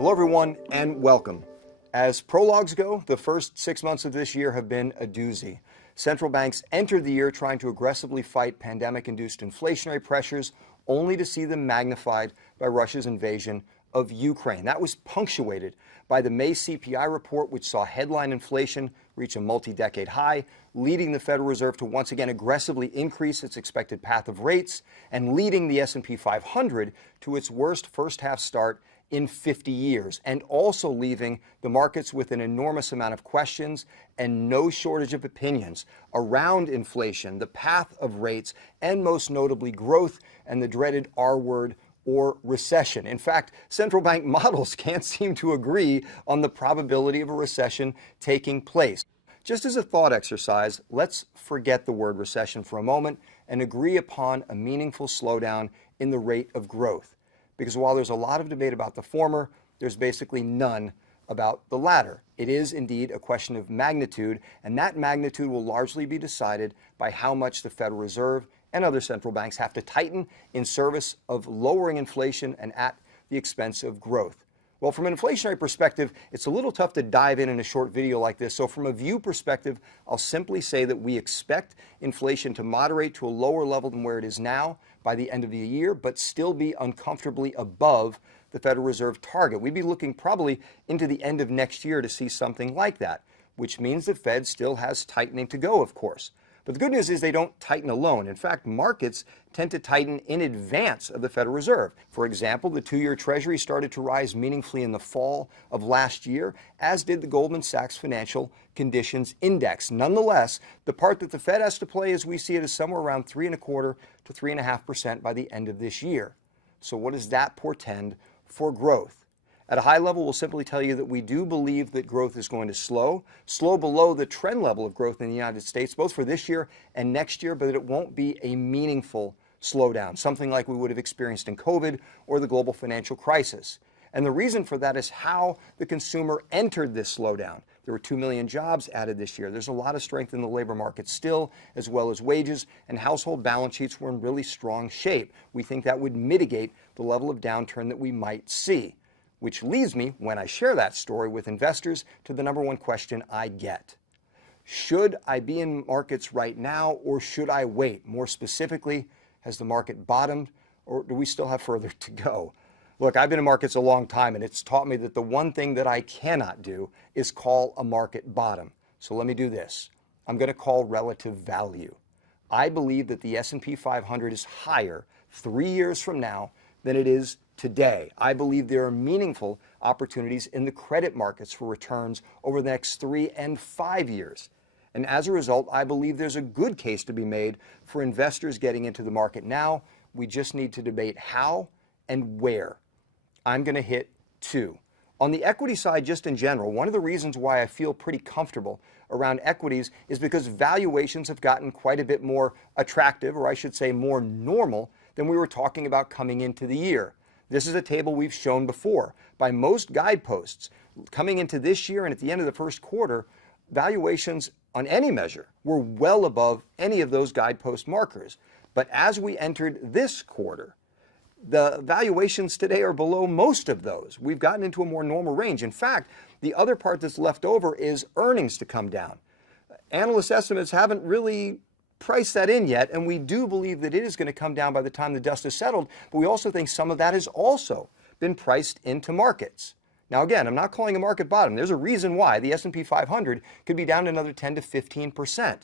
Hello everyone and welcome. As prologues go, the first 6 months of this year have been a doozy. Central banks entered the year trying to aggressively fight pandemic-induced inflationary pressures, only to see them magnified by Russia's invasion of Ukraine. That was punctuated by the May CPI report, which saw headline inflation reach a multi-decade high, leading the Federal Reserve to once again aggressively increase its expected path of rates and leading the S&P 500 to its worst first-half start in 50 years, and also leaving the markets with an enormous amount of questions and no shortage of opinions around inflation, the path of rates, and most notably growth and the dreaded R word, or recession. In fact, central bank models can't seem to agree on the probability of a recession taking place. Just as a thought exercise, let's forget the word recession for a moment and agree upon a meaningful slowdown in the rate of growth. Because while there's a lot of debate about the former, there's basically none about the latter. It is indeed a question of magnitude, and that magnitude will largely be decided by how much the Federal Reserve and other central banks have to tighten in service of lowering inflation and at the expense of growth. Well, from an inflationary perspective, it's a little tough to dive in a short video like this. So from a view perspective, I'll simply say that we expect inflation to moderate to a lower level than where it is now by the end of the year, but still be uncomfortably above the Federal Reserve target. We'd be looking probably into the end of next year to see something like that, which means the Fed still has tightening to go, of course. But the good news is they don't tighten alone. In fact, markets tend to tighten in advance of the Federal Reserve. For example, the 2-year Treasury started to rise meaningfully in the fall of last year, as did the Goldman Sachs Financial Conditions Index. Nonetheless, the part that the Fed has to play, as we see it, is somewhere around 3.25% to 3.5% by the end of this year. So what does that portend for growth? At a high level, we'll simply tell you that we do believe that growth is going to slow below the trend level of growth in the United States, both for this year and next year, but that it won't be a meaningful slowdown, something like we would have experienced in COVID or the global financial crisis. And the reason for that is how the consumer entered this slowdown. There were 2 million jobs added this year. There's a lot of strength in the labor market still, as well as wages, and household balance sheets were in really strong shape. We think that would mitigate the level of downturn that we might see. Which leads me, when I share that story with investors, to the number one question I get. Should I be in markets right now, or should I wait? More specifically, has the market bottomed, or do we still have further to go? Look, I've been in markets a long time, and it's taught me that the one thing that I cannot do is call a market bottom. So let me do this. I'm going to call relative value. I believe that the S&P 500 is higher 3 years from now than it is today. I believe there are meaningful opportunities in the credit markets for returns over the next 3 and 5 years. And as a result, I believe there's a good case to be made for investors getting into the market now. We just need to debate how and where. I'm going to hit 2. On the equity side, just in general, one of the reasons why I feel pretty comfortable around equities is because valuations have gotten quite a bit more attractive, or I should say more normal, than we were talking about coming into the year. This is a table we've shown before. By most guideposts, coming into this year and at the end of the first quarter, valuations on any measure were well above any of those guidepost markers. But as we entered this quarter, the valuations today are below most of those. We've gotten into a more normal range. In fact, the other part that's left over is earnings to come down. Analyst estimates haven't really priced that in yet, and we do believe that it is going to come down by the time the dust is settled, but we also think some of that has also been priced into markets. Now again, I'm not calling a market bottom. There's a reason why the S&P 500 could be down another 10 to 15%.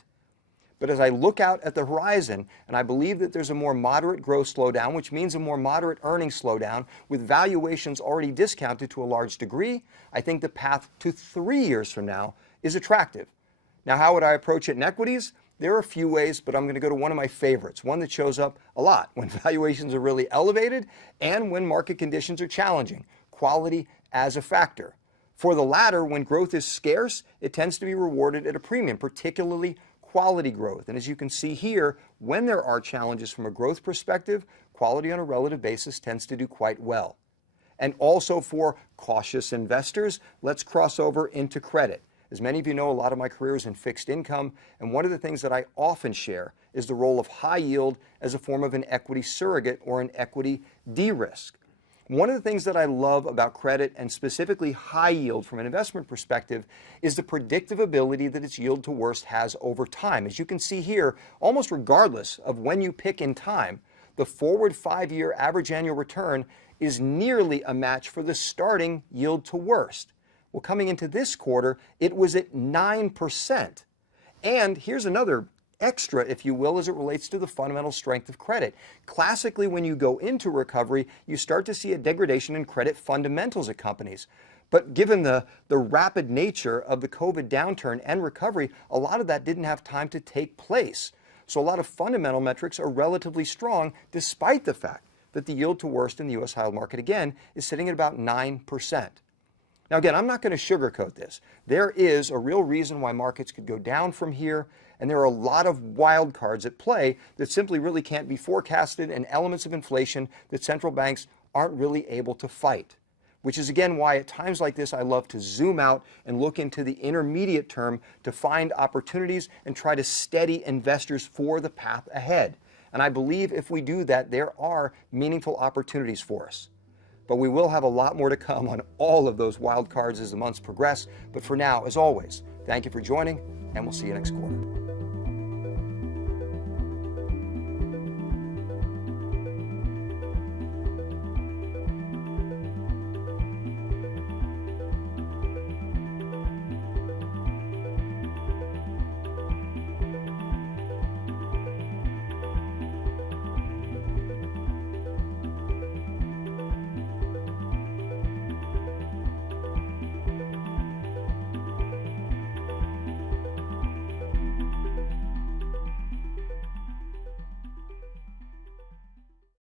But as I look out at the horizon, and I believe that there's a more moderate growth slowdown, which means a more moderate earnings slowdown, with valuations already discounted to a large degree, I think the path to 3 years from now is attractive. Now, how would I approach it in equities? There are a few ways, but I'm going to go to one of my favorites, one that shows up a lot when valuations are really elevated and when market conditions are challenging: quality as a factor. For the latter, when growth is scarce, it tends to be rewarded at a premium, particularly quality growth. And as you can see here, when there are challenges from a growth perspective, quality on a relative basis tends to do quite well. And also for cautious investors, let's cross over into credit. As many of you know, a lot of my career is in fixed income, and one of the things that I often share is the role of high yield as a form of an equity surrogate or an equity de-risk. One of the things that I love about credit, and specifically high yield from an investment perspective, is the predictive ability that its yield to worst has over time. As you can see here, almost regardless of when you pick in time, the forward 5-year average annual return is nearly a match for the starting yield to worst. Well, coming into this quarter, it was at 9%. And here's another extra, if you will, as it relates to the fundamental strength of credit. Classically, when you go into recovery, you start to see a degradation in credit fundamentals at companies. But given the rapid nature of the COVID downturn and recovery, a lot of that didn't have time to take place. So a lot of fundamental metrics are relatively strong, despite the fact that the yield to worst in the U.S. high yield market, again, is sitting at about 9%. Now, again, I'm not going to sugarcoat this. There is a real reason why markets could go down from here, and there are a lot of wild cards at play that simply really can't be forecasted, and elements of inflation that central banks aren't really able to fight. Which is, again, why at times like this I love to zoom out and look into the intermediate term to find opportunities and try to steady investors for the path ahead. And I believe if we do that, there are meaningful opportunities for us. But we will have a lot more to come on all of those wild cards as the months progress. But for now, as always, thank you for joining, and we'll see you next quarter.